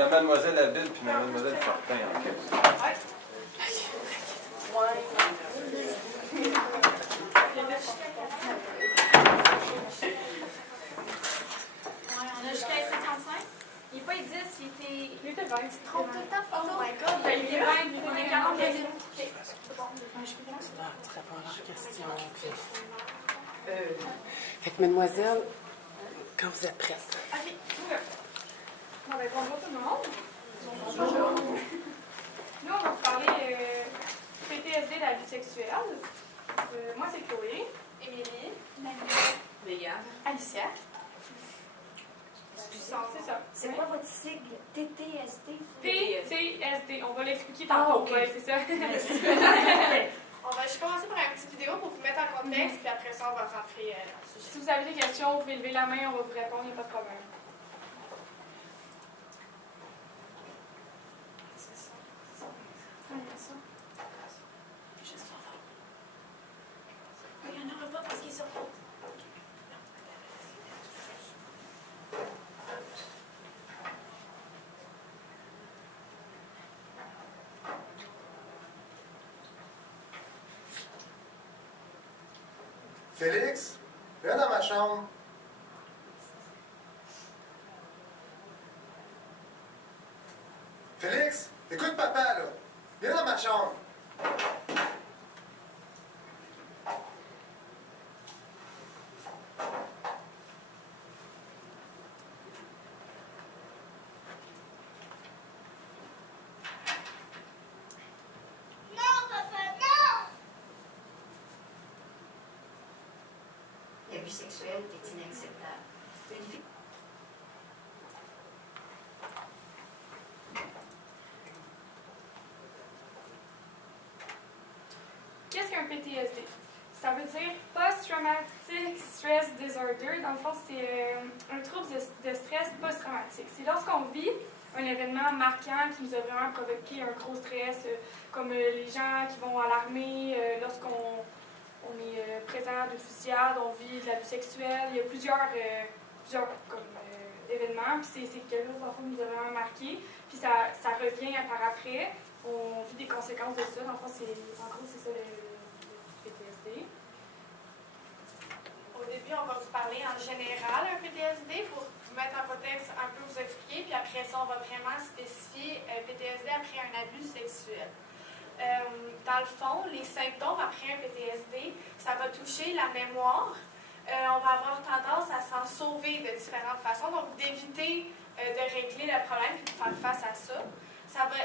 la mademoiselle Habile puis la mademoiselle Fortin en caisse. Ouais. On a jusqu'à 55. Il n'est pas 10, il était 20. Tu te trompes tout le temps, Oh photo? my god, il est 20, il est 40. Ok. C'est bon. Tu réponds à leurs questions. Fait que, mademoiselle, quand vous êtes prête. Ok. Bon, ben, bonjour tout le monde. Bonjour. Nous, on va vous parler PTSD de l'abus sexuel. Moi, c'est Chloé. Émilie. Léa. Alicia. C'est ça. C'est quoi votre sigle? TTSD? PTSD. On va l'expliquer tantôt. ok. Ouais, c'est ça. On va juste commencer par une petite vidéo pour vous mettre en contexte, puis après ça, on va rentrer dans le sujet. Si vous avez des questions, vous pouvez lever la main, on va vous répondre, il n'y a pas de problème. Il n'y en aura pas parce qu'ils sont... Félix, viens dans ma chambre. Félix, écoute papa, là. Viens dans ma chambre. L'abus sexuel est inacceptable. Une fille... Qu'est-ce qu'un PTSD? Ça veut dire Post-Traumatic Stress Disorder. Dans le fond, c'est un trouble de stress post-traumatique. C'est lorsqu'on vit un événement marquant qui nous a vraiment provoqué un gros stress, comme les gens qui vont à l'armée, lorsqu'on est présent d'une fusillade, on vit de l'abus sexuel. Il y a plusieurs événements. Puis c'est quelque chose dans le fond, qui nous a vraiment marqué. Puis ça revient par après. On vit des conséquences de ça. Dans le fond, en gros, c'est ça le PTSD. Au début, on va vous parler en général un PTSD pour vous mettre en contexte, un peu vous expliquer, puis après ça, on va vraiment spécifier PTSD après un abus sexuel. Dans le fond, les symptômes après un PTSD, ça va toucher la mémoire. On va avoir tendance à s'en sauver de différentes façons, donc d'éviter de régler le problème et de faire face à ça. Ça va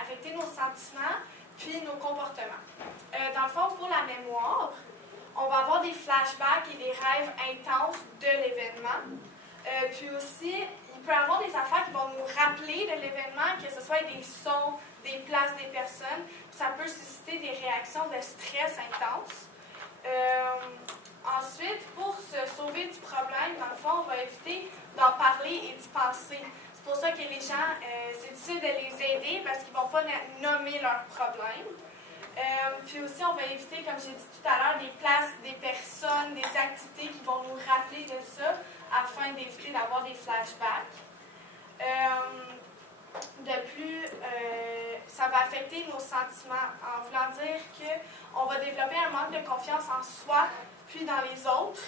affecter nos sentiments puis nos comportements. Dans le fond, pour la mémoire, on va avoir des flashbacks et des rêves intenses de l'événement. Puis aussi, il peut y avoir des affaires qui vont nous rappeler de l'événement, que ce soit des sons, des places, des personnes. Puis ça peut susciter des réactions de stress intenses. Ensuite, pour se sauver du problème, dans le fond, on va éviter d'en parler et d'y penser. C'est pour ça que les gens, c'est difficile de les aider parce qu'ils ne vont pas nommer leurs problèmes. Puis aussi, on va éviter, comme j'ai dit tout à l'heure, des places, des personnes, des activités qui vont nous rappeler de ça afin d'éviter d'avoir des flashbacks. De plus, ça va affecter nos sentiments en voulant dire qu'on va développer un manque de confiance en soi puis dans les autres.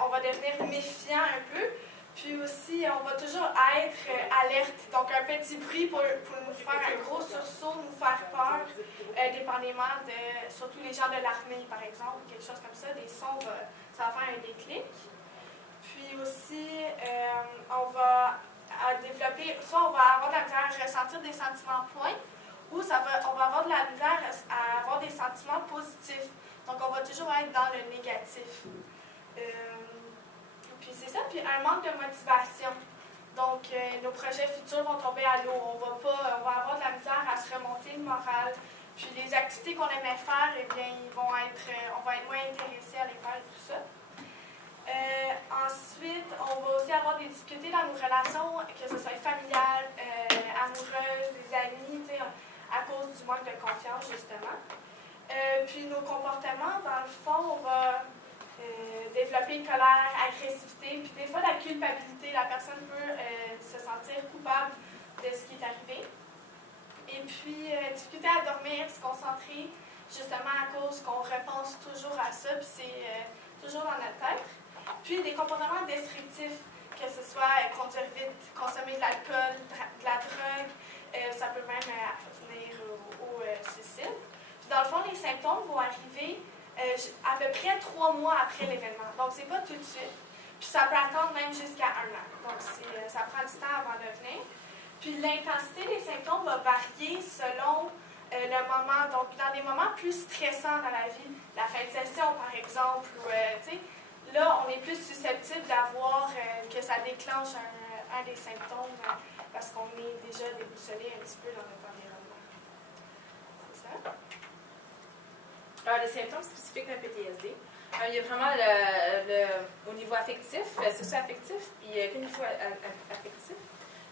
On va devenir méfiant un peu. Puis aussi, on va toujours être alerte. Donc, un petit bruit pour nous faire un gros sursaut, nous faire peur, dépendamment de, surtout les gens de l'armée, par exemple, quelque chose comme ça, des sons, ça va faire un déclic. Puis aussi, on va développer, soit on va avoir de la misère à ressentir des sentiments points, ou on va avoir de la misère à avoir des sentiments positifs. Donc, on va toujours être dans le négatif. Puis c'est ça, puis un manque de motivation. Donc, nos projets futurs vont tomber à l'eau. On va avoir de la misère à se remonter le moral. Puis les activités qu'on aimait faire, eh bien, on va être moins intéressés à les faire et tout ça. Ensuite, on va aussi avoir des difficultés dans nos relations, que ce soit familiales, amoureuses, des amis, à cause du manque de confiance, justement. Puis nos comportements, dans le fond, on va développer colère, agressivité, puis des fois la culpabilité. La personne peut se sentir coupable Puis, difficulté à dormir, se concentrer, justement à cause qu'on repense toujours à ça, puis c'est toujours dans notre tête. Puis, des comportements destructifs, que ce soit conduire vite, consommer de l'alcool, de la drogue, ça peut même venir au suicide. Puis, dans le fond, les symptômes vont arriver à peu près 3 mois après l'événement. Donc, c'est pas tout de suite. Puis, ça peut attendre même jusqu'à 1 an. Donc, ça prend du temps avant de venir. Puis, l'intensité des symptômes va varier selon le moment. Donc, dans des moments plus stressants dans la vie, la fin de session, par exemple, ou, tu sais, là, on est plus susceptible d'avoir que ça déclenche un des symptômes parce qu'on est déjà déboussolé un petit peu dans notre environnement. C'est ça? Alors, les symptômes spécifiques d'un PTSD, il y a vraiment au niveau affectif, socio-affectif, puis qu'au niveau affectif.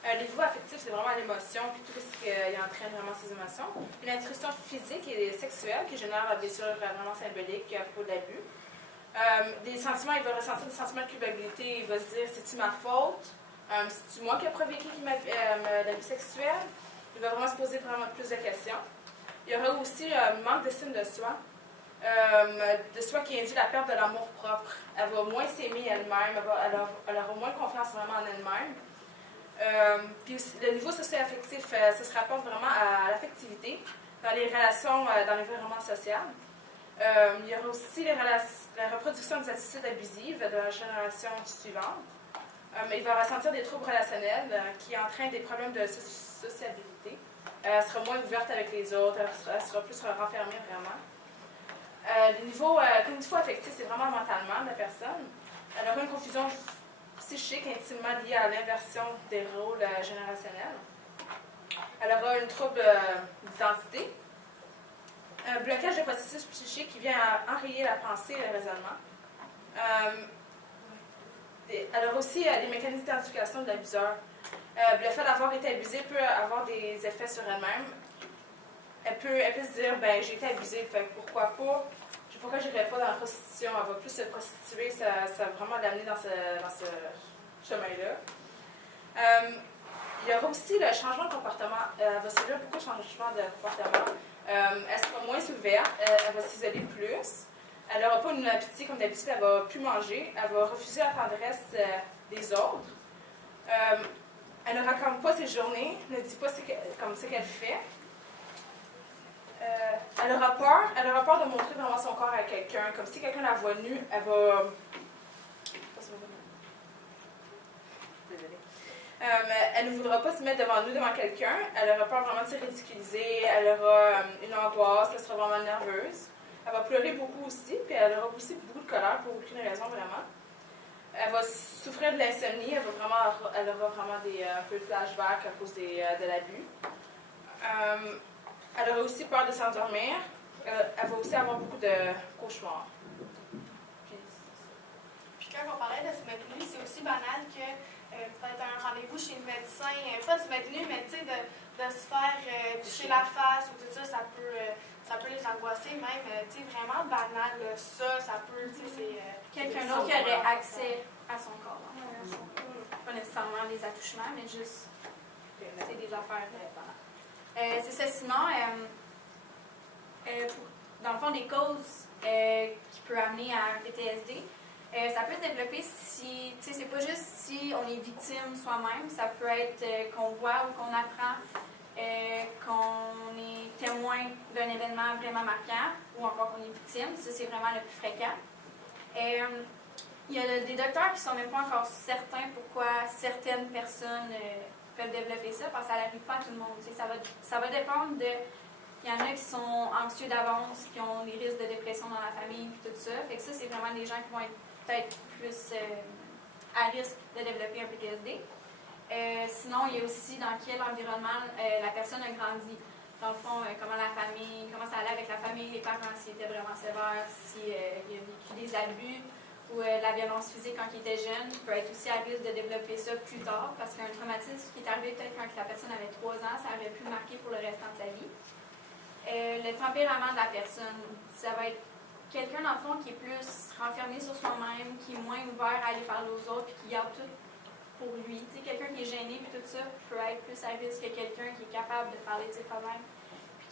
Le niveau affectif, c'est vraiment l'émotion, puis tout ce qui entraîne vraiment ces émotions. Une intrusion physique et sexuelle qui génère des blessures vraiment symboliques à propos de l'abus. Des sentiments, il va ressentir des sentiments de culpabilité, il va se dire c'est-tu ma faute? C'est-tu moi qui ai provoqué l'abus sexuel? Il va vraiment se poser vraiment plus de questions. Il y aura aussi un manque d'estime de soi. Qui induit la perte de l'amour propre. Elle va moins s'aimer elle-même, elle aura moins confiance vraiment en elle-même. Puis le niveau socio-affectif, ça se rapporte vraiment à l'affectivité dans les relations, dans l'environnement social. Il y aura aussi la reproduction des attitudes abusives de la génération suivante. Il va ressentir des troubles relationnels qui entraînent des problèmes de sociabilité. Elle sera moins ouverte avec les autres, elle sera plus renfermée vraiment. Le niveau affectif, c'est vraiment mentalement de la personne. Elle aura une confusion psychique intimement liée à l'inversion des rôles générationnels. Elle aura un trouble d'identité. Un blocage de processus psychique qui vient enrayer la pensée et le raisonnement. Elle aura aussi des mécanismes d'identification de l'abuseur. Le fait d'avoir été abusée peut avoir des effets sur elle-même. Elle peut se dire, ben j'ai été abusée, fait pourquoi je n'irais pas dans la prostitution? Elle va plus se prostituer, ça va vraiment l'amener dans ce chemin-là. Il y aura aussi le changement de comportement. Elle va subir beaucoup de changements de comportement. Elle sera moins ouverte, elle va s'isoler plus. Elle n'aura pas une appétit comme d'habitude, elle ne va plus manger. Elle va refuser la tendresse des autres. Elle ne raconte pas ses journées, ne dit pas comme ce qu'elle fait. Elle aura peur de montrer vraiment son corps à quelqu'un. Comme si quelqu'un la voit nue, elle va... elle ne voudra pas se mettre devant quelqu'un. Elle aura peur vraiment de se ridiculiser. Elle aura une angoisse, elle sera vraiment nerveuse. Elle va pleurer beaucoup aussi, puis elle aura aussi beaucoup de colère pour aucune raison vraiment. Elle va souffrir de l'insomnie, elle aura vraiment un peu de flashback à cause de l'abus. Elle aura aussi peur de s'endormir. Elle va aussi avoir beaucoup de cauchemars. Puis quand on parlait de se mettre nu, c'est aussi banal que peut-être un rendez-vous chez le médecin, pas de se mettre nu, mais tu sais, de se faire toucher la face ou tout ça, ça peut les angoisser même, tu sais, vraiment banal, ça peut, tu sais, c'est... Quelqu'un d'autre qui aurait accès à son corps. Pas nécessairement des attouchements, mais juste des affaires banales. C'est ça, sinon, dans le fond, des causes qui peuvent amener à un PTSD, ça peut se développer si, tu sais, c'est pas juste si on est victime soi-même, ça peut être qu'on voit ou qu'on apprend qu'on est témoin d'un événement vraiment marquant ou encore qu'on est victime. Ça, c'est vraiment le plus fréquent. Il y a des docteurs qui ne sont même pas encore certains pourquoi certaines personnes peuvent développer ça, parce que ça n'arrive pas à tout le monde. Tu sais, ça va dépendre de... Il y en a qui sont anxieux d'avance, qui ont des risques de dépression dans la famille, puis tout ça. Fait que ça, c'est vraiment des gens qui vont être peut-être plus à risque de développer un PTSD. Sinon, il y a aussi dans quel environnement la personne a grandi. Dans le fond, comment ça allait avec la famille, les parents, s'ils étaient vraiment sévères, s'il a vécu des abus ou de la violence physique quand il était jeune. Il peut être aussi à risque de développer ça plus tard, parce qu'un traumatisme qui est arrivé peut-être quand la personne avait 3 ans, ça aurait pu le marquer pour le restant de sa vie. Le tempérament de la personne, ça va être quelqu'un, dans le fond, qui est plus renfermé sur soi-même, qui est moins ouvert à aller parler aux autres, puis qui garde tout pour lui. Tu sais, quelqu'un qui est gêné, puis tout ça, peut être plus à risque que quelqu'un qui est capable de parler de ses problèmes.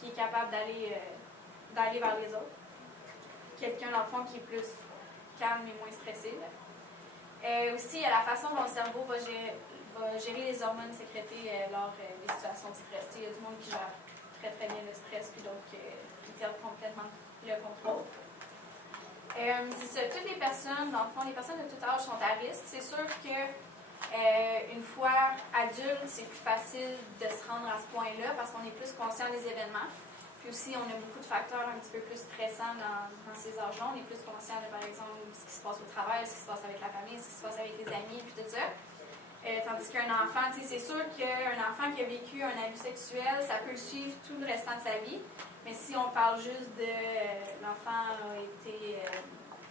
qui est capable d'aller vers les autres. Quelqu'un, dans le fond, qui est plus calme et moins stressé. Aussi, il y a la façon dont le cerveau va gérer les hormones sécrétées lors des situations de stress. Il y a du monde qui gère très très bien le stress, puis d'autres qui perdent complètement le contrôle. C'est ça, toutes les personnes, dans le fond, les personnes de tout âge sont à risque. C'est sûr que une fois adulte, c'est plus facile de se rendre à ce point-là parce qu'on est plus conscient des événements. Puis aussi, on a beaucoup de facteurs un petit peu plus stressants dans ces âges-là. On est plus conscient de, par exemple, ce qui se passe au travail, ce qui se passe avec la famille, ce qui se passe avec les amis, puis tout ça. Tandis qu'un enfant, c'est sûr qu'un enfant qui a vécu un abus sexuel, ça peut le suivre tout le restant de sa vie. Mais si on parle juste de l'enfant a été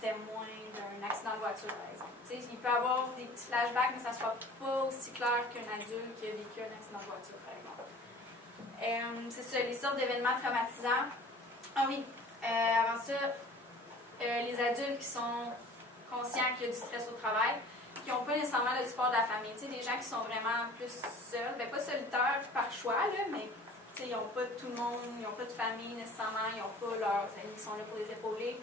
témoin d'un accident de voiture, par exemple. Il peut avoir des petits flashbacks, mais ça ne soit pas aussi clair qu'un adulte qui a vécu un accident de voiture, par exemple. C'est ça, les sortes d'événements traumatisants. Ah oui, avant ça, les adultes qui sont conscients qu'il y a du stress au travail, qui n'ont pas nécessairement le support de la famille. Des gens qui sont vraiment plus seuls, pas solitaires par choix, là, mais ils n'ont pas tout le monde, ils n'ont pas de famille nécessairement, ils n'ont pas leurs amis qui sont là pour les épauler.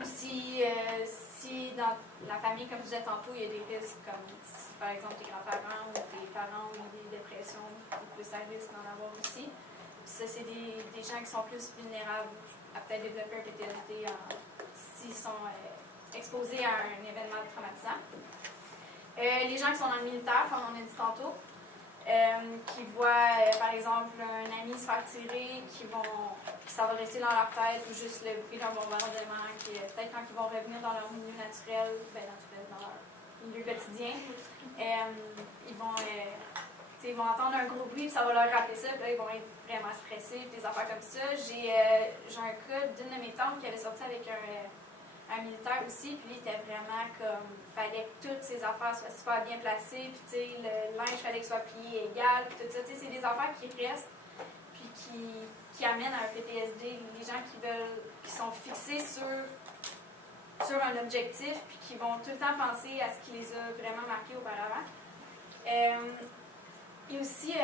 Aussi, si dans la famille, comme je disais tantôt, il y a des risques comme si, par exemple, des grands-parents ou des parents ont des dépressions, ils peuvent à risque d'en avoir aussi. Puis ça, c'est des gens qui sont plus vulnérables à peut-être développer un PTSD s'ils sont exposés à un événement traumatisant. Les gens qui sont dans le militaire, comme on a dit tantôt, qui voient, par exemple, un ami se faire tirer, ça va rester dans leur tête, ou juste le bruit d'un bombardement, qui peut-être quand ils vont revenir dans leur milieu naturel, dans leur milieu quotidien, ils vont entendre un gros bruit, puis ça va leur rappeler ça, puis là, ils vont être vraiment stressés, puis des affaires comme ça. J'ai un cas d'une de mes tantes qui avait sorti avec un militaire aussi, puis lui, il était vraiment comme, fallait que toutes ses affaires soient super bien placées, puis tu sais, le linge, fallait qu'il soit plié égal, puis tout ça, tu sais, c'est des affaires qui restent, puis qui amènent à un PTSD. Les gens qui sont fixés sur un objectif, puis qui vont tout le temps penser à ce qui les a vraiment marqués auparavant. Et aussi,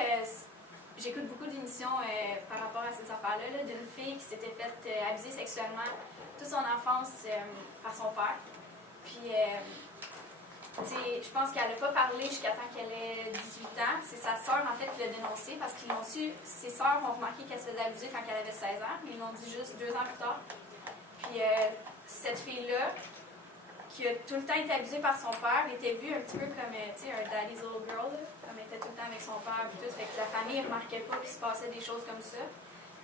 j'écoute beaucoup d'émissions par rapport à ces affaires-là, d'une fille qui s'était faite abuser sexuellement toute son enfance par son père. Puis, je pense qu'elle n'a pas parlé jusqu'à temps qu'elle ait 18 ans. C'est sa sœur, en fait, qui l'a dénoncé parce qu'ils l'ont su. Ses sœurs ont remarqué qu'elle se faisait abuser quand elle avait 16 ans, mais ils l'ont dit juste 2 ans plus tard. Puis, cette fille-là, qui a tout le temps été abusée par son père, était vue un petit peu comme un daddy's little girl, là, comme elle était tout le temps avec son père et tout. Fait que la famille ne remarquait pas qu'il se passait des choses comme ça.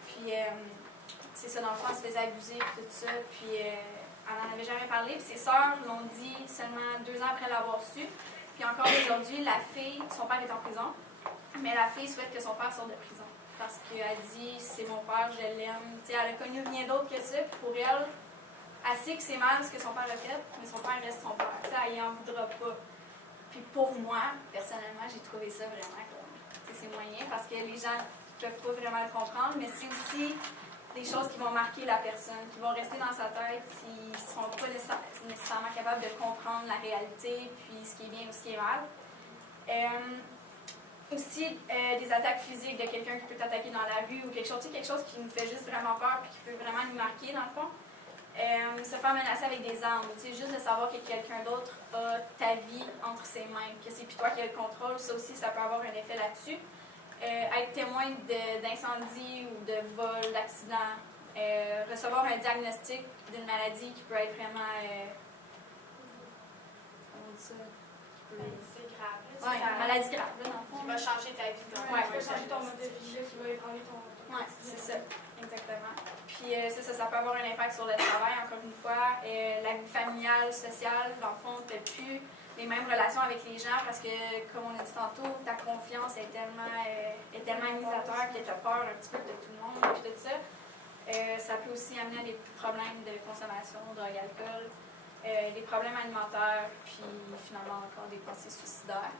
Puis, c'est ça, dans le fond, elle se faisait abuser et tout ça. Puis, elle n'en avait jamais parlé. Puis, ses sœurs l'ont dit seulement 2 ans après l'avoir su. Puis, encore aujourd'hui, la fille, son père est en prison, mais la fille souhaite que son père sorte de prison. Parce qu'elle dit, c'est mon père, je l'aime. Elle a connu rien d'autre que ça. Puis, pour elle, elle sait que c'est mal ce que son père a fait, mais son père reste son père. Elle n'en voudra pas. Puis pour moi, personnellement, j'ai trouvé ça vraiment comme... C'est moyen parce que les gens ne peuvent pas vraiment le comprendre, mais c'est aussi des choses qui vont marquer la personne, qui vont rester dans sa tête, qui ne seront pas nécessairement capables de comprendre la réalité, puis ce qui est bien ou ce qui est mal. Aussi, des attaques physiques de quelqu'un qui peut t'attaquer dans la rue ou quelque chose qui nous fait juste vraiment peur puis qui peut vraiment nous marquer dans le fond. Se faire menacer avec des armes, juste de savoir que quelqu'un d'autre a ta vie entre ses mains, que c'est plus toi qui as le contrôle, ça aussi, ça peut avoir un effet là-dessus. Être témoin d'incendie ou de vol, d'accident, recevoir un diagnostic d'une maladie qui peut être vraiment... comment on dit ça? C'est grave. Oui, une maladie grave, là, dans le fond. Qui va changer ta vie. Ouais, Qui va changer ton mode de vie, qui va ébranler ton Oui, c'est ça, exactement. Puis ça peut avoir un impact sur le travail, encore une fois. La vie familiale, sociale, dans le fond, tu n'as plus les mêmes relations avec les gens parce que, comme on a dit tantôt, ta confiance est tellement initiateur que tu as peur un petit peu de tout le monde et tout ça. Ça peut aussi amener à des problèmes de consommation, drogue, alcool, des problèmes alimentaires, puis finalement encore des pensées suicidaires.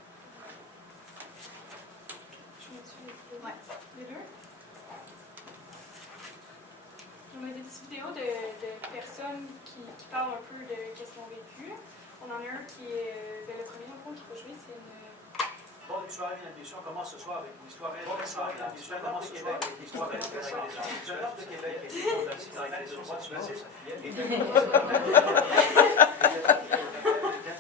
Je me tue Ouais. les deux. On a des petites vidéos de personnes qui parlent un peu de qu'est-ce qu'ils ont vécu. On en a un qui est le premier enfant qui va jouer, c'est une Bonne soirée, mesdames et messieurs. On commence ce soir avec une histoire intéressante. On commence ce soir avec l'histoire intéressante. C'est un homme de Québec qui a été condamné dans les droits de choisir sa fillette. Il était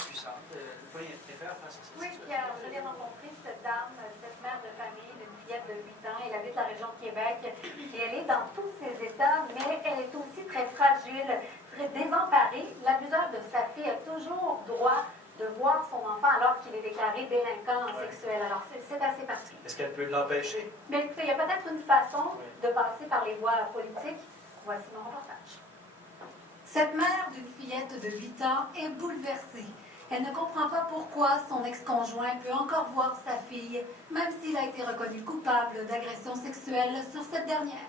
puissante. Vous pouvez faire face à cette Oui, situation. puis alors, je l'ai rencontré, cette dame, cette mère de famille d'une fillette de 8 ans. Elle habite la région de Québec et elle est dans tous ses états, mais elle est aussi très fragile, très désemparée. L'abuseur de sa fille a toujours droit de voir son enfant alors qu'il est déclaré délinquant sexuel. Alors, c'est assez particulier. Est-ce qu'elle peut l'empêcher? Mais écoutez, il y a peut-être une façon de passer par les voies politiques. Voici mon reportage. Cette mère d'une fillette de 8 ans est bouleversée. Elle ne comprend pas pourquoi son ex-conjoint peut encore voir sa fille, même s'il a été reconnu coupable d'agression sexuelle sur cette dernière.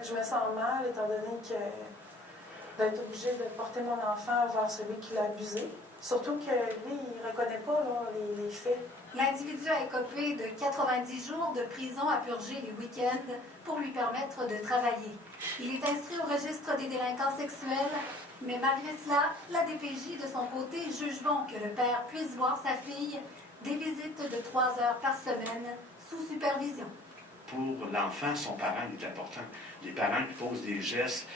Je me sens mal, étant donné que d'être obligée de porter mon enfant vers celui qui l'a abusé. Surtout que lui, il ne reconnaît pas là, les faits. L'individu a écopé de 90 jours de prison à purger les week-ends pour lui permettre de travailler. Il est inscrit au registre des délinquants sexuels, mais malgré cela, la DPJ de son côté juge bon que le père puisse voir sa fille des visites de 3 heures par semaine sous supervision. Pour l'enfant, son parent est important. Les parents qui posent des gestes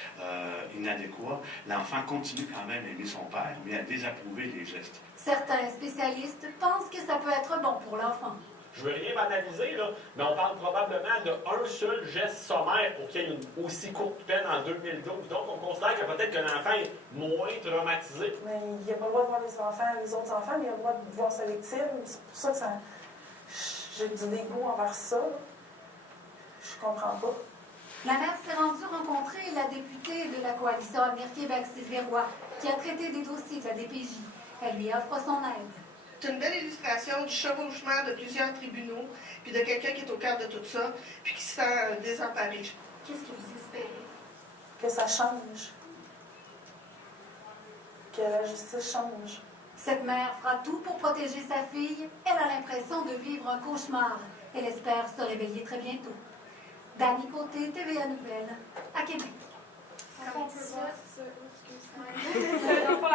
inadéquats, l'enfant continue quand même à aimer son père, mais à désapprouver les gestes. Certains spécialistes pensent que ça peut être bon pour l'enfant. Je ne veux rien banaliser, là, mais on parle probablement d'un seul geste sommaire pour qu'il y ait une aussi courte peine en 2012. Donc, on considère que peut-être que l'enfant est moins traumatisé. Mais il n'a pas le droit de voir les autres enfants, mais il a le droit de voir sa victime. C'est pour ça que j'ai du dégoût envers ça. Je comprends pas. La mère s'est rendue rencontrer la députée de la coalition Avenir Québec, Sylvie Roy, qui a traité des dossiers de la DPJ. Elle lui offre son aide. C'est une belle illustration du chevauchement de plusieurs tribunaux, puis de quelqu'un qui est au cœur de tout ça, puis qui se sent désemparé. Qu'est-ce que vous espérez? Que ça change. Que la justice change. Cette mère fera tout pour protéger sa fille. Elle a l'impression de vivre un cauchemar. Elle espère se réveiller très bientôt. Dani Côté, TVA Nouvelles, à Québec. Comment on peut voir ça? Dans le fond,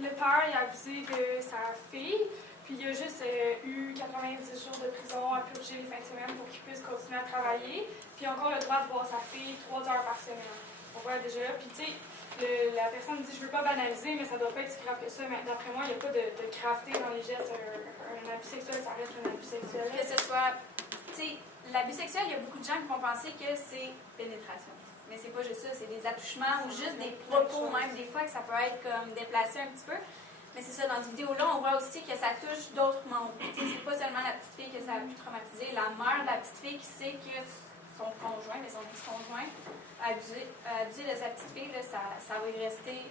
le père il a abusé de sa fille, puis il a juste eu 90 jours de prison à purger les fins de semaine pour qu'il puisse continuer à travailler, puis encore le droit de voir sa fille 3 heures par semaine. On voit déjà là, puis tu sais, la personne dit je veux pas banaliser, mais ça doit pas être si grave que ça, mais d'après moi, il n'y a pas de gravité dans les gestes. Un abus sexuel, ça reste un abus sexuel. Que ce soit, tu sais, l'abus sexuel, il y a beaucoup de gens qui vont penser que c'est pénétration. Mais c'est pas juste ça, c'est des attouchements ou juste des propos, même des fois que ça peut être comme déplacé un petit peu. Mais c'est ça, dans cette vidéo-là, on voit aussi que ça touche d'autres membres. C'est pas seulement la petite fille que ça a pu traumatiser, la mère de la petite fille qui sait que son conjoint, mais son ex-conjoint, a abusé de sa petite fille, là, ça va rester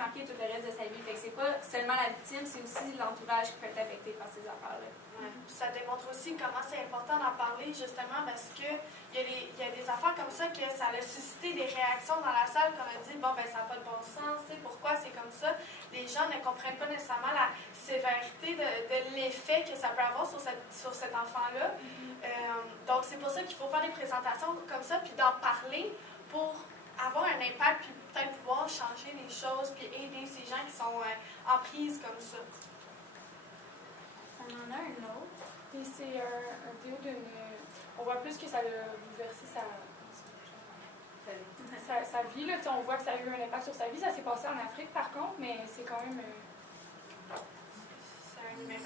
marqué tout le reste de sa vie. Fait que c'est pas seulement la victime, c'est aussi l'entourage qui peut être affecté par ces affaires-là. Ça démontre aussi comment c'est important d'en parler, justement, parce que il y a des affaires comme ça que ça a suscité des réactions dans la salle, qu'on a dit, bon, ben ça n'a pas de bon sens, pourquoi c'est comme ça. Les gens ne comprennent pas nécessairement la sévérité de l'effet que ça peut avoir sur cet enfant-là. Donc, c'est pour ça qu'il faut faire des présentations comme ça, puis d'en parler pour avoir un impact, puis peut-être pouvoir changer les choses, puis aider ces gens qui sont en prise comme ça. On en a un autre. Et c'est un vidéo d'une... On voit plus que ça a bouleversé sa vie. Là. On voit que ça a eu un impact sur sa vie. Ça s'est passé en Afrique, par contre, mais c'est quand même... C'est un numéro.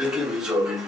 Leke Bijobi.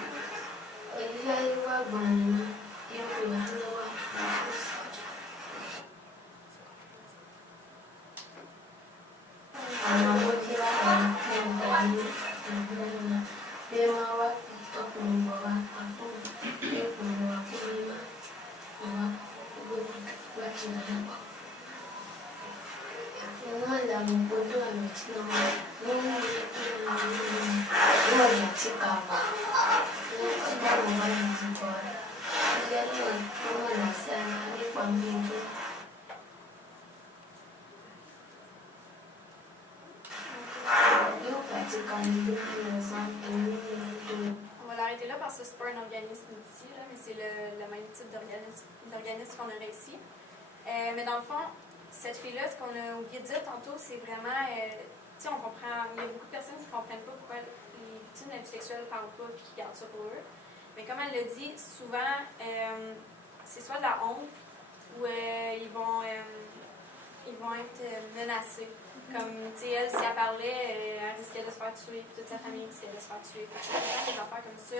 On va l'arrêter là parce que c'est pas un organisme ici, là, mais c'est le même type d'organisme qu'on aurait ici. Mais dans le fond, cette fille-là, ce qu'on a oublié de dire tantôt, c'est vraiment, tu sais, on comprend, il y a beaucoup de personnes qui ne comprennent pas pourquoi les victimes d'abus sexuels ne parlent pas et qui gardent ça pour eux. Mais comme elle l'a dit, souvent, c'est soit de la honte ou ils vont être menacés. Comme, tu sais, elle, si elle parlait, elle risquait de se faire tuer, puis toute sa famille risquait de se faire tuer. Fait que je comprends des affaires comme ça.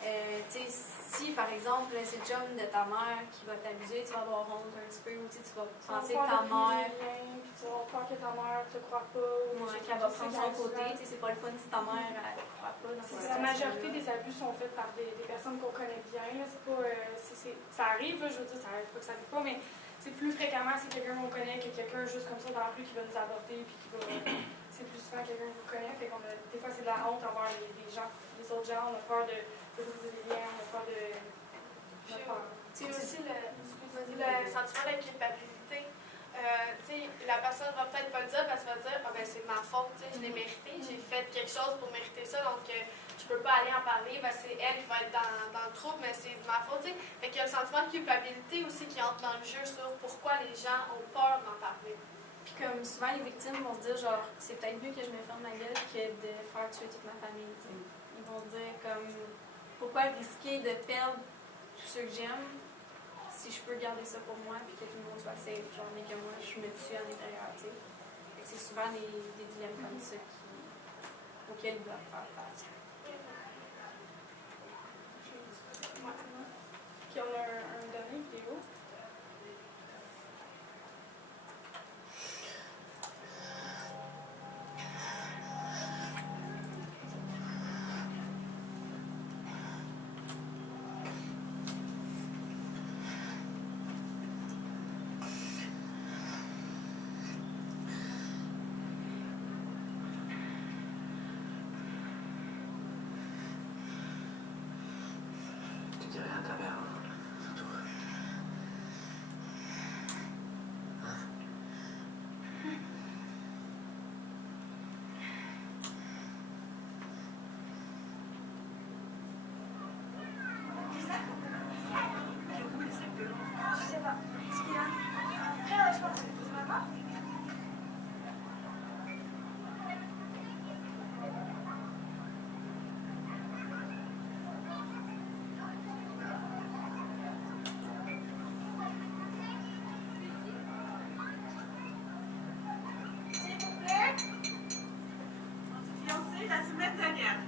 Tu sais, si, par exemple, c'est le chum de ta mère qui va t'abuser, tu vas avoir honte un petit peu, ou tu vas penser que ta mère... Puis tu vas avoir peur que ta mère te croit pas. Ou qu'elle va prendre son côté, tu sais, c'est pas le fun si ta mère, elle te croit pas. La majorité des abus sont faits par des personnes qu'on connaît bien. C'est pas, ça arrive, là, je veux dire, ça arrive pas que ça arrive pas, mais c'est plus fréquemment c'est quelqu'un qu'on connaît que quelqu'un juste comme ça dans la rue qui va nous aborder puis qui va... c'est plus souvent quelqu'un qu'on connaît, fait qu'on a... Des fois, c'est de la honte envers les gens, les autres gens, on a peur de briser les liens, on a peur de... C'est aussi le sentiment de culpabilité. La personne va peut-être pas le dire parce qu'elle va dire « Ah ben c'est ma faute, je l'ai mérité, j'ai fait quelque chose pour mériter ça, donc je peux pas aller en parler, ben, c'est elle qui va être dans le trouble, mais c'est de ma faute. » Fait qu'il y a le sentiment de culpabilité aussi qui entre dans le jeu sur pourquoi les gens ont peur d'en parler. Puis comme souvent les victimes vont se dire genre c'est peut-être mieux que je me ferme ma gueule que de faire tuer toute ma famille. T'sais. Ils vont dire comme pourquoi risquer de perdre tous ceux que j'aime si je peux garder ça pour moi puis que tout le monde soit safe, genre mais que moi je me tue à l'intérieur, tu sais. C'est souvent des dilemmes comme ça auxquels ils doivent faire face. Puis on a un dernier vidéo. Tu dis rien à ta mère, hein, c'est tout. La semaine dernière.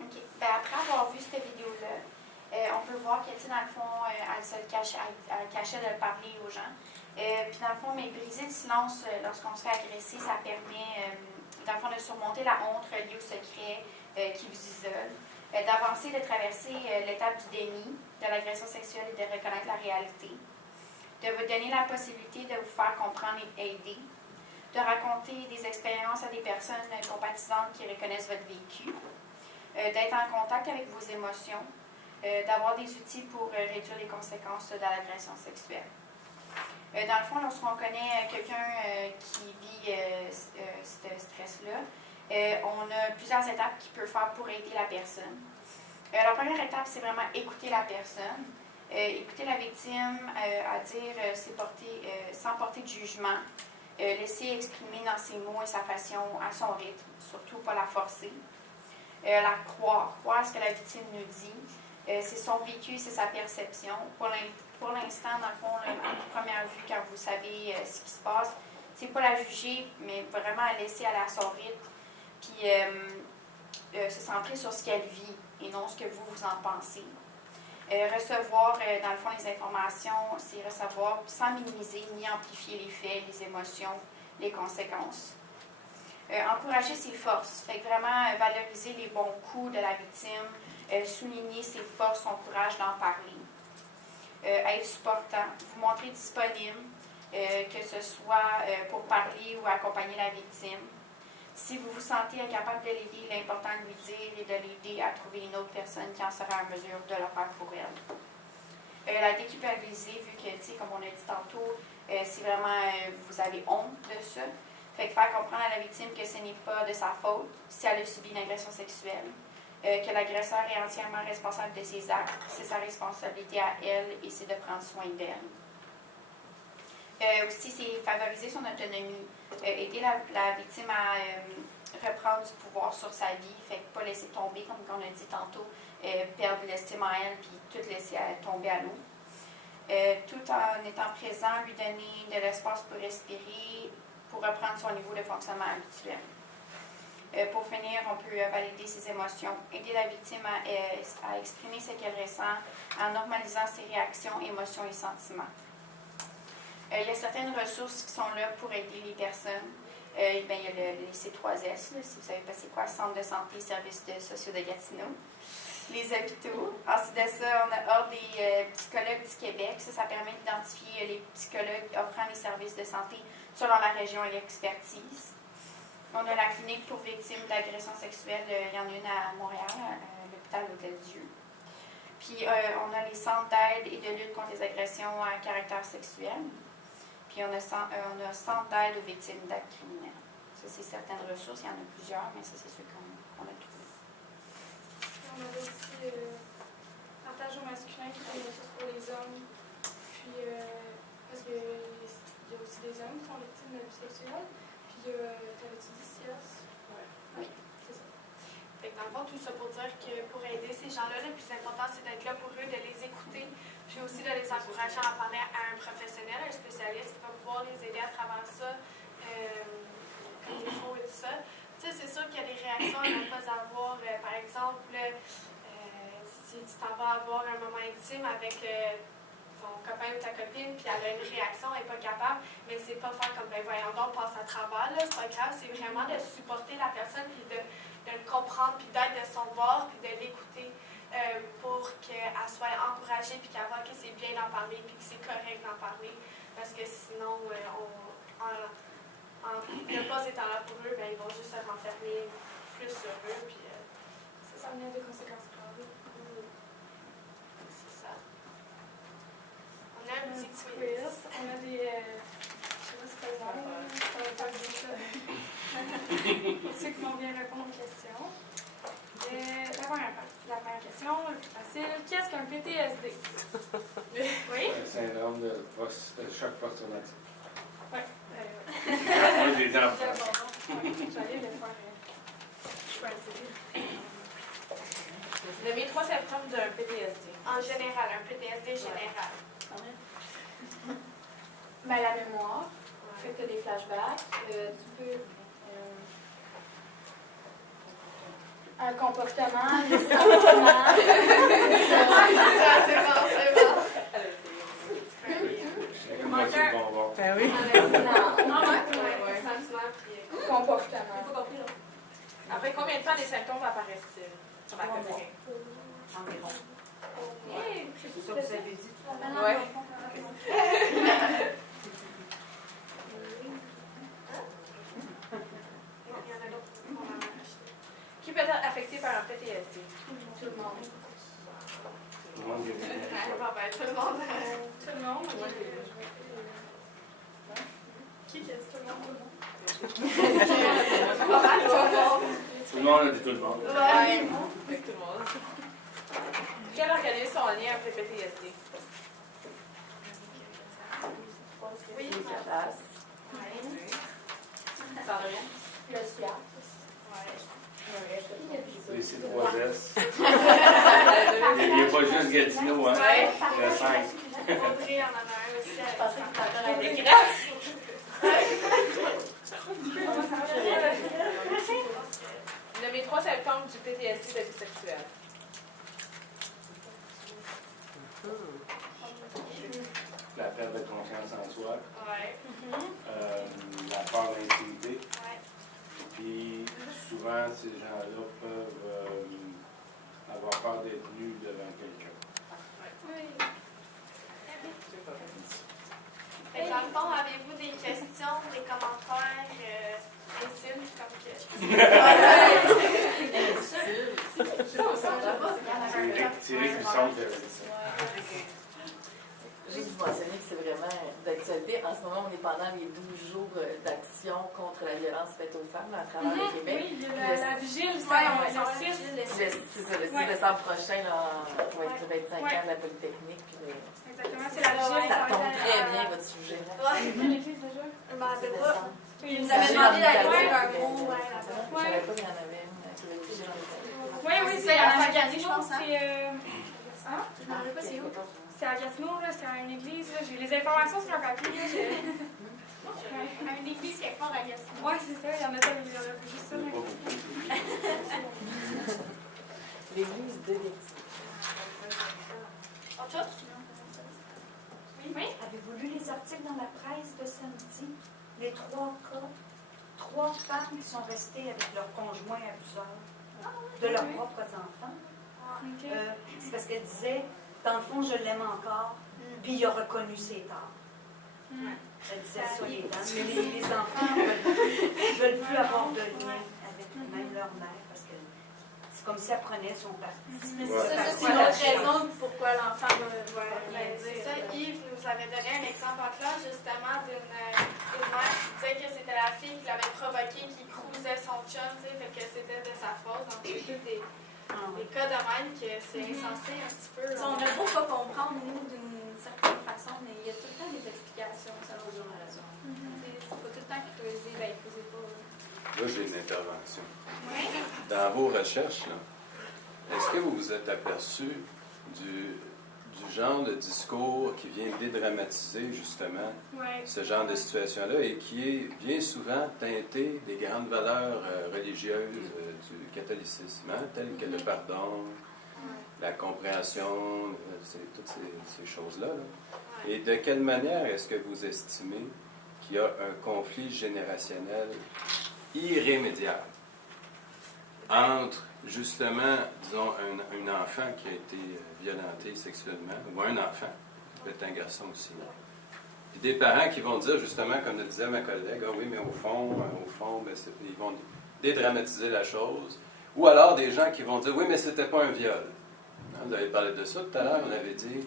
OK. Ben, après avoir vu cette vidéo-là, on peut voir que, dans le fond, elle cachait de parler aux gens. Puis dans le fond, mais briser le silence lorsqu'on se fait agresser, ça permet, dans le fond, de surmonter la honte reliée au secret qui vous isole, d'avancer, de traverser l'étape du déni de l'agression sexuelle et de reconnaître la réalité, de vous donner la possibilité de vous faire comprendre et aider, de raconter des expériences à des personnes compatisantes qui reconnaissent votre vécu, d'être en contact avec vos émotions, d'avoir des outils pour réduire les conséquences de l'agression sexuelle. Dans le fond, lorsqu'on connaît quelqu'un qui vit ce stress-là, on a plusieurs étapes qu'il peut faire pour aider la personne. La première étape, c'est vraiment écouter la personne. Écouter la victime, à dire sans porter de jugement, laisser exprimer dans ses mots et sa façon, à son rythme, surtout pas la forcer. La croire ce que la victime nous dit. C'est son vécu, c'est sa perception. Pour l'instant, dans le fond, à première vue, quand vous savez ce qui se passe, c'est pas la juger, mais vraiment la laisser aller à son rythme, puis se centrer sur ce qu'elle vit et non ce que vous en pensez. Recevoir, dans le fond, les informations, c'est recevoir sans minimiser ni amplifier les faits, les émotions, les conséquences. Encourager ses forces, fait que vraiment valoriser les bons coups de la victime, souligner ses forces, son courage d'en parler. Être supportant, vous montrer disponible, que ce soit pour parler ou accompagner la victime. Si vous vous sentez incapable de l'aider, il est important de lui dire et de l'aider à trouver une autre personne qui en sera en mesure de le faire pour elle. La déculpabiliser, vu que, tu sais, comme on a dit tantôt, si vraiment vous avez honte de ça, fait que faire comprendre à la victime que ce n'est pas de sa faute si elle a subi une agression sexuelle, que l'agresseur est entièrement responsable de ses actes, c'est sa responsabilité à elle et c'est de prendre soin d'elle. Aussi, c'est favoriser son autonomie, aider la victime à reprendre du pouvoir sur sa vie, fait que pas laisser tomber, comme on a dit tantôt, perdre l'estime en elle, puis tout laisser tomber à l'eau. Tout en étant présent, lui donner de l'espace pour respirer, pour reprendre son niveau de fonctionnement habituel. Pour finir, on peut valider ses émotions, aider la victime à exprimer ce qu'elle ressent en normalisant ses réactions, émotions et sentiments. Il y a certaines ressources qui sont là pour aider les personnes. Il y a les C3S, là, si vous savez pas c'est quoi, Centre de santé, services sociaux de Gatineau. Les hôpitaux. Ensuite de ça, on a Ordre des psychologues du Québec. Ça permet d'identifier les psychologues offrant les services de santé selon la région et l'expertise. On a la clinique pour victimes d'agressions sexuelles. Il y en a une à Montréal, à l'hôpital Hôtel-Dieu. Puis on a les centres d'aide et de lutte contre les agressions à caractère sexuel. Puis on a centre d'aide aux victimes d'actes criminels. Ça, c'est certaines ressources. Il y en a plusieurs, mais ça, c'est ceux qu'on a trouvés. On a aussi partage au masculin qui est une ressource pour les hommes. Puis, parce qu'il y a aussi des hommes qui sont victimes d'abus sexuels. Puis, t'avais-tu dit SIAS? Oui, c'est ça. Fait que dans le fond, tout ça pour dire que pour aider ces gens-là, le plus important, c'est d'être là pour eux, de les écouter, puis aussi de les encourager à en parler à un professionnel, un spécialiste qui va pouvoir les aider à travers ça, comme il faut et tout ça. Tu sais, c'est sûr qu'il y a des réactions à ne pas avoir. Par exemple, si tu t'en vas avoir un moment intime avec ton copain ou ta copine, puis elle a une réaction, elle n'est pas capable, mais c'est pas faire comme, ben voyons donc, passe à travers, là, c'est pas grave, c'est vraiment de supporter la personne, puis de le comprendre, puis d'être de son bord, puis de l'écouter pour qu'elle soit encouragée, puis qu'elle voit que c'est bien d'en parler, puis que c'est correct d'en parler, parce que sinon, ne pas étant là pour eux, ben, ils vont juste se renfermer plus sur eux, puis ça vient des conséquences graves. C'est ça. On a un petit quiz. On a des... je sais pas si c'est pas long, ça va pas bien ça. Pour ceux qui vont bien répondre aux questions. La première question, le plus facile. Qu'est-ce qu'un PTSD? Oui? Le syndrome de choc post-traumatique. Oui. Moi, j'ai des enfants. J'allais le faire. Je peux essayer. Nommez 3 symptômes d'un PTSD. En général, un PTSD général. Ben, la mémoire, fait que tu as des flashbacks. Tu peux. Un comportement, des sentiments. C'est bon. C'est comme un petit bonbon. Ben oui. Comportement. Après combien de temps les symptômes apparaissent-ils sur la communauté? Environ. Hey, C'est ça que vous avez dit. Ouais. Qui peut être affecté par un PTSD? Tout le monde. Tout le monde est venu. Tout le monde. Tout le monde. Qui a dit tout le monde? Tout le monde a dit tout le monde. Ouais. Avec tout le monde. Quel organisme sont en lien avec le PTSD? Oui. Sandrine? Le SIA. Oui, c'est 3 S. Il n'y a pas juste Gatineau, hein? Il y a 5. Audrey en a un aussi avec Nommez 3 symptômes du PTSD de vie sexuelle. La perte de confiance en soi. Ouais. La peur d'intimité. Puis souvent, ces gens-là peuvent avoir peur d'être nus devant quelqu'un. Oui. Et dans le fond, avez-vous des questions, des commentaires, insultes comme que... Thierry qui semble que c'est ça. Juste vous mentionner que c'est vraiment d'actualité. En ce moment, on est pendant les 12 jours d'action contre la violence faite aux femmes à travers le Québec. Oui, il y a la vigile, C'est ça, ça, le 6 décembre prochain, là, ça va être le 25 ans de la Polytechnique. Exactement, c'est la vigile. Ça tombe très bien, votre sujet. L'église déjà? Il nous avait demandé d'aller dire un mot. Je savais pas qu'il y en avait une avec la vigile. Oui, c'est à chaque année, je pense. Je ne me rappelle pas c'est où. C'est à Gatineau, là, c'est à une église. J'ai les informations sur un papier. Une église quelque part à Gatineau. Oui, c'est ça, il y en a pas, il y en a plus juste ça. L'église de Gatineau. Autre chose? Oui. Avez-vous lu les articles dans la presse de samedi? Les 3 cas, 3 femmes qui sont restées avec leurs conjoints abuseurs de leurs propres enfants. C'est parce qu'elle disait, dans le fond, je l'aime encore, puis il a reconnu ses torts. Elle disait ça, les dames. Mais les enfants ne veulent plus avoir de lien avec même leur mère, parce que c'est comme si elle prenait son parti. Mais c'est ça, c'est une autre raison pourquoi l'enfant va rien C'est dire. ça, Yves nous avait donné un exemple en classe justement d'une mère qui disait que c'était la fille qui l'avait provoqué, qui cruisait son chum, tu sais, fait que c'était de sa faute. Donc c'est tous des cas de même que c'est insensé un petit peu. On a beau pas comprendre, nous, d'une certaine façon, mais il y a tout le temps des explications, ça va donner raison. Il faut tout le temps creuser, creusez pas. Là, j'ai une intervention. Dans vos recherches, là, est-ce que vous vous êtes aperçu du genre de discours qui vient dédramatiser justement ce genre de situation-là et qui est bien souvent teinté des grandes valeurs religieuses du catholicisme, hein, telles que le pardon, la compréhension, toutes ces choses-là. Là. Et de quelle manière est-ce que vous estimez qu'il y a un conflit générationnel irrémédiable entre, justement, disons, un enfant qui a été violenté sexuellement, ou un enfant, peut être un garçon aussi, puis des parents qui vont dire, justement, comme le disait ma collègue, ah oui, mais au fond ben, ils vont dédramatiser la chose, ou alors des gens qui vont dire, oui, mais c'était pas un viol. Hein, vous avez parlé de ça tout à l'heure, on avait dit,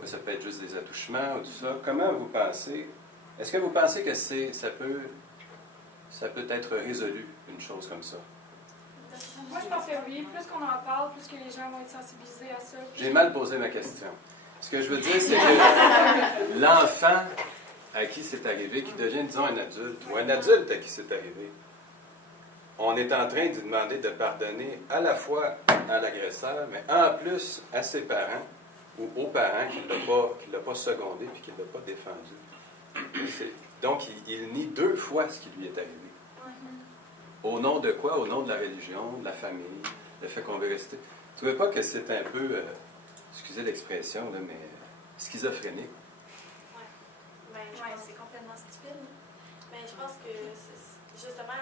oui, ça peut être juste des attouchements ou tout ça. Comment vous pensez, est-ce que vous pensez que ça peut être résolu, une chose comme ça? Moi, je pense que oui. Plus qu'on en parle, plus que les gens vont être sensibilisés à ça. J'ai mal posé ma question. Ce que je veux dire, c'est que l'enfant à qui c'est arrivé, qui devient, disons, un adulte, ou un adulte à qui c'est arrivé, on est en train de lui demander de pardonner à la fois à l'agresseur, mais en plus à ses parents, ou aux parents qui ne l'ont pas secondé puis qui ne l'ont pas défendu. Donc, il nie 2 fois ce qui lui est arrivé. Au nom de quoi? Au nom de la religion, de la famille, le fait qu'on veut rester. Tu ne trouvez pas que c'est un peu, excusez l'expression, là, mais schizophrénique? Ben, c'est complètement stupide. Mais je pense que, justement,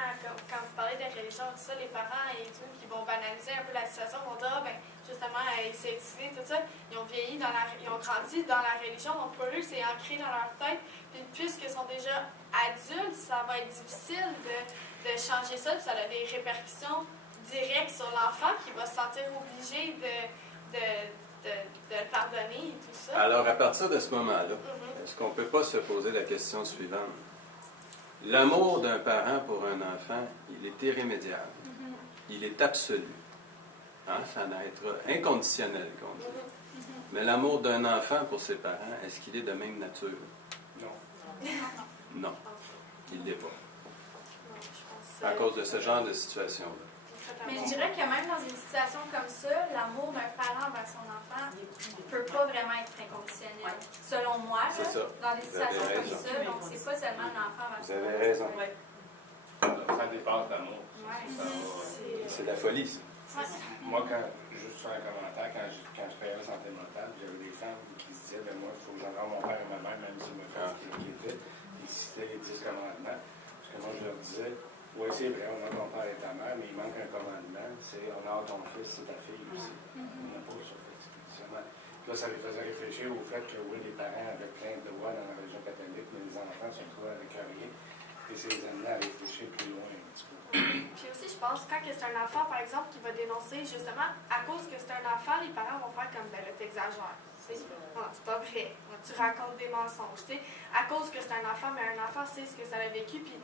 quand vous parlez de religion, tout ça, les parents et tout, qui vont banaliser un peu la situation, vont dire, ah, ben, justement, ils s'est utilisé, tout ça, ils ont vieilli, ils ont grandi dans la religion, donc pour eux, c'est ancré dans leur tête. Puis, puisqu'ils sont déjà adultes, ça va être difficile de changer ça, puis ça a des répercussions directes sur l'enfant qui va se sentir obligé de le pardonner et tout ça. Alors, à partir de ce moment-là, est-ce qu'on ne peut pas se poser la question suivante? L'amour d'un parent pour un enfant, il est irrémédiable. Il est absolu. Hein? Ça en être inconditionnel, qu'on dit. Mais l'amour d'un enfant pour ses parents, est-ce qu'il est de même nature? Non. Non. Il ne l'est pas. À cause de ce genre de situation-là. Mais je dirais que même dans une situation comme ça, l'amour d'un parent envers son enfant ne peut pas vraiment être inconditionnel. Selon moi, là, dans des situations comme ça, donc c'est pas seulement l'enfant envers son enfant. Vous avez raison. Ça dépasse l'amour. C'est la folie, ça. Moi, juste sur un commentaire, quand je travaillais en santé mentale, j'avais des femmes qui se disaient, moi, il faut que j'envoie mon père et ma mère, même s'ils me font ce qu'ils étaient. Ils citaient les 10 commandements. Parce que moi, je leur disais, oui, c'est vrai, on a ton père et ta mère, mais il manque un commandement, c'est honore ton fils et ta fille aussi. On n'a pas ça, effectivement. Là, ça les faisait réfléchir au fait que, oui, les parents avaient plein de droits dans la religion catholique, mais les enfants se retrouvent avec rien. Et c'est les amener à réfléchir plus loin un petit peu. Puis aussi, je pense, quand c'est un enfant, par exemple, qui va dénoncer, justement, à cause que c'est un enfant, les parents vont faire comme, ben là, t'exagères. Non, c'est pas vrai. Tu racontes des mensonges. T'sais. À cause que c'est un enfant, mais un enfant sait ce que ça a vécu. Puis,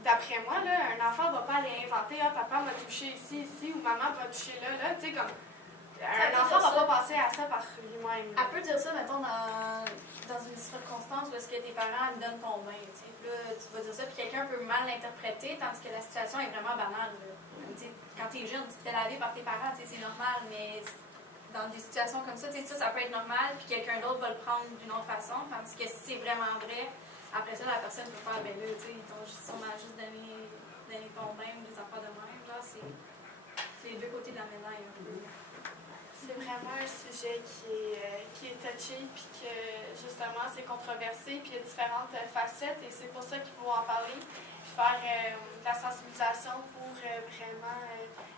d'après moi, là, un enfant va pas aller inventer, ah, papa m'a touché ici, ou maman m'a touché là. Tu sais, comme. Un enfant va pas passer à ça par lui-même. Elle peut dire ça, mettons, dans une circonstance où est-ce que tes parents te donnent ton bain. Là, tu vas dire ça, puis quelqu'un peut mal l'interpréter, tandis que la situation est vraiment banale. Quand tu es jeune, tu te fais laver par tes parents, c'est normal, mais dans des situations comme ça, ça peut être normal, puis quelqu'un d'autre va le prendre d'une autre façon, tandis que si c'est vraiment vrai, après ça, la personne peut faire, ben là, ils t'ont sûrement juste donné ton bain ou des affaires de même. Genre, c'est les deux côtés de la médaille un peu. C'est vraiment un sujet qui est touché, puis que justement c'est controversé, puis il y a différentes facettes, et c'est pour ça qu'il faut en parler, puis faire de la sensibilisation pour vraiment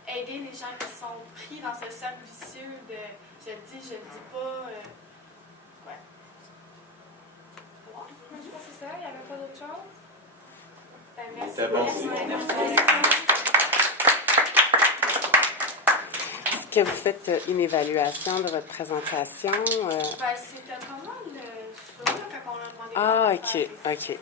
aider les gens qui sont pris dans ce cercle vicieux de je le dis, je le dis pas. Ouais. Moi, je pense que c'est ça, il n'y avait pas d'autre chose. Ben, merci. C'était bon. Merci. Est-ce que vous faites une évaluation de votre présentation? Ben, c'était pas mal ça, quand on a demandé. Ah, OK.